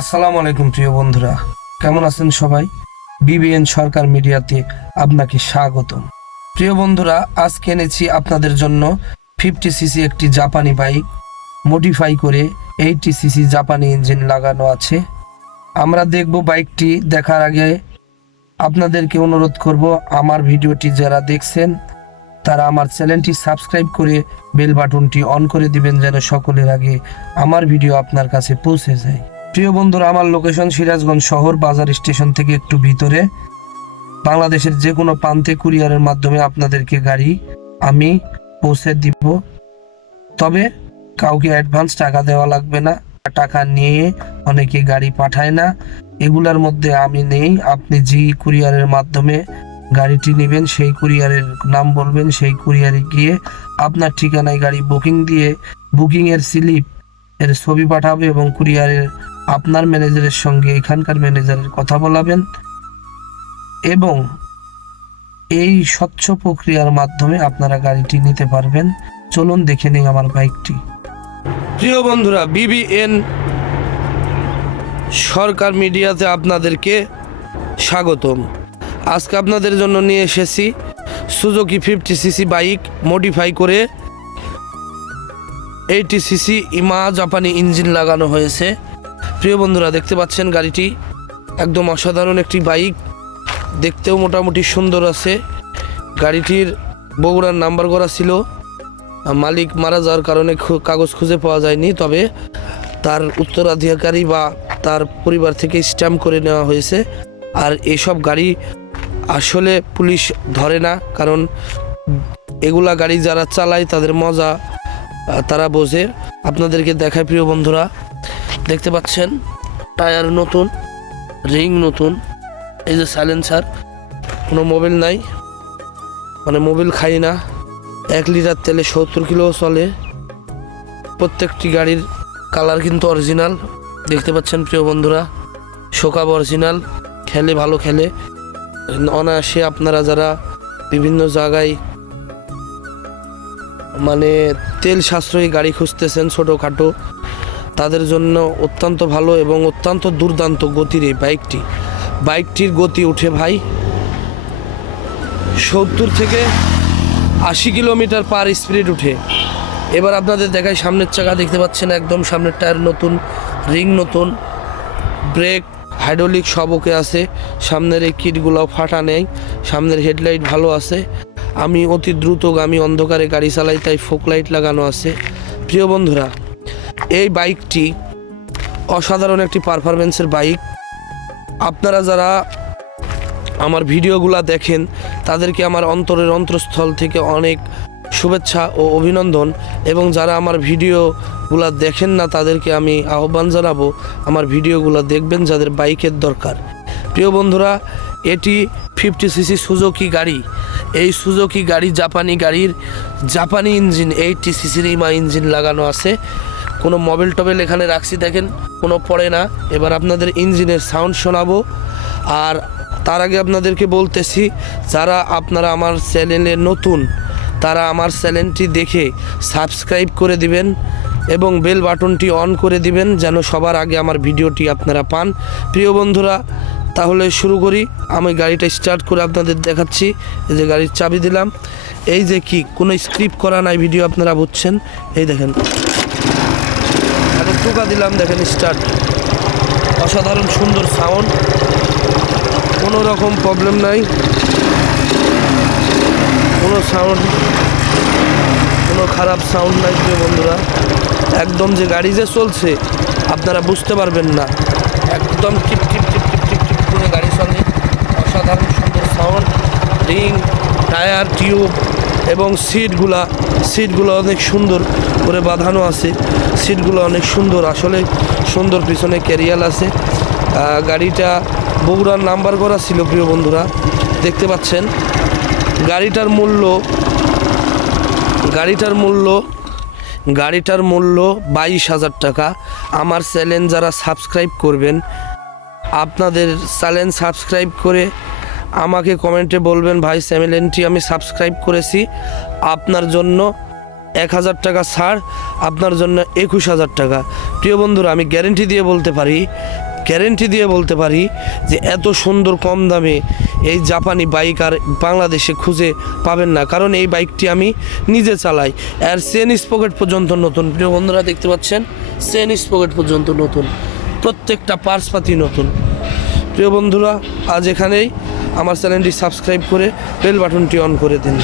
আসসালামু আলাইকুম, প্রিয় বন্ধুরা। কেমন আছেন সবাই? বিবিএন সরকার মিডিয়াতে আপনাকে স্বাগতম। প্রিয় বন্ধুরা, আজকে এনেছি আপনাদের জন্য ফিফটি সিসি একটি জাপানি বাইক মডিফাই করে এইটি সিসি জাপানি ইঞ্জিন লাগানো আছে। আমরা দেখব বাইকটি দেখার আগে আপনাদেরকে অনুরোধ করব, আমার ভিডিওটি যারা দেখছেন, তারা আমার চ্যানেলটি সাবস্ক্রাইব করে বেল বাটনটি অন করে দিবেন, যেন সকলের আগে আমার ভিডিও আপনার কাছে পৌঁছে যায়। প্রিয় বন্ধুরা, আমার লোকেশন সিরাজগঞ্জ শহর বাজার স্টেশন থেকে একটু ভিতরে। বাংলাদেশের যে কোনো প্রান্তে কুরিয়ারের মাধ্যমে আপনাদেরকে গাড়ি আমি পৌঁছে দিব। তবে কাউকে অ্যাডভান্স টাকা দেওয়া লাগবে না, টাকা নিয়ে অনেকে গাড়ি পাঠায় না। এগুলার মধ্যে আমি নেই, আপনি যে কুরিয়ারের মাধ্যমে গাড়িটি নেবেন, সেই কুরিয়ারের নাম বলবেন, সেই কুরিয়ারে গিয়ে আপনার ঠিকানায় গাড়ি বুকিং দিয়ে বুকিংয়ের স্লিপ এর ছবি পাঠাবে এবং কুরিয়ারের আপনার ম্যানেজারের সঙ্গে এখানকার ম্যানেজারের কথা বলাবেন এবং এই স্বচ্ছ প্রক্রিয়ার মাধ্যমে আপনারা গাড়িটি নিতে পারবেন। চলুন দেখে নিই আমার বাইকটি। প্রিয় বন্ধুরা, বিবিএন সরকার মিডিয়াতে আপনাদেরকে স্বাগতম। আজকে আপনাদের জন্য নিয়ে এসেছি Suzuki fifty CC bike modify করে এইটি সিসি ইমা জাপানি ইঞ্জিন লাগানো হয়েছে। প্রিয় বন্ধুরা, দেখতে পাচ্ছেন গাড়িটি? একদম অসাধারণ একটি বাইক। দেখতেও মোটামুটি সুন্দর আছে। গাড়িটির বগুড়ার নাম্বার করা ছিল। মালিক মারা যাওয়ার কারণে কাগজ খুঁজে পাওয়া যায়নি। তবে তার উত্তরাধিকারী বা তার পরিবার থেকে স্ট্যাম্প করে নেওয়া হয়েছে। আর এসব গাড়ি আসলে পুলিশ ধরে না। কারণ এগুলা গাড়ি যারা চালায়, তাদের মজা তারা বোঝে। আপনাদেরকে দেখায় প্রিয় বন্ধুরা। দেখতে পাচ্ছেন? টায়ার নতুন, রিং নতুন, এই যে সাইলেন্সার, কোনো মোবিল নাই। মানে মোবিল খাই না। এক লিটার তেলে সত্তর কিলো চলে। প্রত্যেকটি গাড়ির কালার কিন্তু অরিজিনাল। দেখতে পাচ্ছেন প্রিয় বন্ধুরা, শোকাব অরিজিনাল, খেলে ভালো খেলে। অনায়াসে আপনারা যারা বিভিন্ন জায়গায় মানে তেল সাশ্রয়ী গাড়ি খুঁজতেছেন ছোটোখাটো তাদের জন্য অত্যন্ত ভালো এবং অত্যন্ত দুর্দান্ত গতির এই বাইকটি। বাইকটির গতি উঠে ভাই সত্তর থেকে আশি কিলোমিটার পার স্পিড উঠে। এবার আপনাদের দেখায় সামনের চাকা দেখতে পাচ্ছেন একদম সামনের টায়ার নতুন, রিং নতুন, ব্রেক, হাইড্রোলিক সব ওকে আছে। সামনের এই কিটগুলো ফাটা নেই, সামনের হেডলাইট ভালো আছে। আমি অতি দ্রুতগামী অন্ধকারে গাড়ি চালাই, তাই ফোক লাইট লাগানো আছে। প্রিয় বন্ধুরা এই বাইকটি অসাধারণ একটি পারফরমেন্সের বাইক। আপনারা যারা আমার ভিডিওগুলো দেখেন, তাদেরকে আমার অন্তরের অন্তঃস্থল থেকে অনেক শুভেচ্ছা ও অভিনন্দন এবং যারা আমার ভিডিওগুলো দেখেন না, তাদেরকে আমি আহ্বান জানাব, আমার ভিডিওগুলো দেখবেন যাদের বাইকের দরকার। প্রিয় বন্ধুরা, এটি ফিফটি সিসি সুজুকি গাড়ি। এই সুজুকি গাড়ি জাপানি গাড়ির জাপানি ইঞ্জিন এইটটি সিসির ইমা ইঞ্জিন লাগানো আছে। কোনো মোবাইল টবেল এখানে রাখছি, দেখেন, কোনো পড়ে না। এবার আপনাদের ইঞ্জিনের সাউন্ড শোনাবো। আর তার আগে আপনাদেরকে বলতেছি, যারা আপনারা আমার চ্যানেলে নতুন, তারা আমার চ্যানেলটি দেখে সাবস্ক্রাইব করে দিবেন এবং বেল বাটনটি অন করে দিবেন, যেন সবার আগে আমার ভিডিওটি আপনারা পান। প্রিয় বন্ধুরা, তাহলে শুরু করি। আমি গাড়িটা স্টার্ট করে আপনাদের দেখাচ্ছি। এই যে গাড়ির চাবি দিলাম। এই যে কি, কোনো স্ক্রিপ্ট করা নাই ভিডিও আপনারা বুঝছেন? এই দেখেন। টুকা দিলাম, দেখেন স্টার্ট অসাধারণ সুন্দর সাউন্ড কোনো রকম প্রবলেম নাই। কোনো সাউন্ড কোনো খারাপ সাউন্ড নাই, প্রিয় বন্ধুরা। একদম যে গাড়ি যে চলছে, আপনারা বুঝতে পারবেন না। একদম টিপ টিপ টিপ টিপ টিপ টিপ করে গাড়ি চলে অসাধারণ সুন্দর সাউন্ড রিং টায়ার টিউব এবং সিটগুলা, সিটগুলো অনেক সুন্দর করে বাঁধানো আছে। সিটগুলো অনেক সুন্দর, আসলে সুন্দর পিছনে ক্যারিয়াল আছে। গাড়িটা বগুড়ার নাম্বার করা ছিল, প্রিয় বন্ধুরা, দেখতে পাচ্ছেন। গাড়িটার মূল্য গাড়িটার মূল্য গাড়িটার মূল্য বাইশ হাজার টাকা। আমার চ্যানেল যারা সাবস্ক্রাইব করবেন, আপনাদের চ্যানেল সাবস্ক্রাইব করে আমাকে কমেন্টে বলবেন, ভাই চ্যানেলটি আমি সাবস্ক্রাইব করেছি। আপনার জন্য এক হাজার টাকা ছাড়, আপনার জন্য একুশ হাজার টাকা। প্রিয় বন্ধুরা, আমি গ্যারেন্টি দিয়ে বলতে পারি, গ্যারেন্টি দিয়ে বলতে পারি যে এত সুন্দর কম দামে এই জাপানি বাইক আর বাংলাদেশে খুঁজে পাবেন না। কারণ এই বাইকটি আমি নিজে চালাই। আর চেন স্পকেট পর্যন্ত নতুন। প্রিয় বন্ধুরা, দেখতে পাচ্ছেন? চেন স্পকেট পর্যন্ত নতুন। প্রত্যেকটা পার্সপাতি নতুন। প্রিয় বন্ধুরা, আজ এখানেই আমার চ্যানেলটি সাবস্ক্রাইব করে বেল বাটনটি অন করে দিন।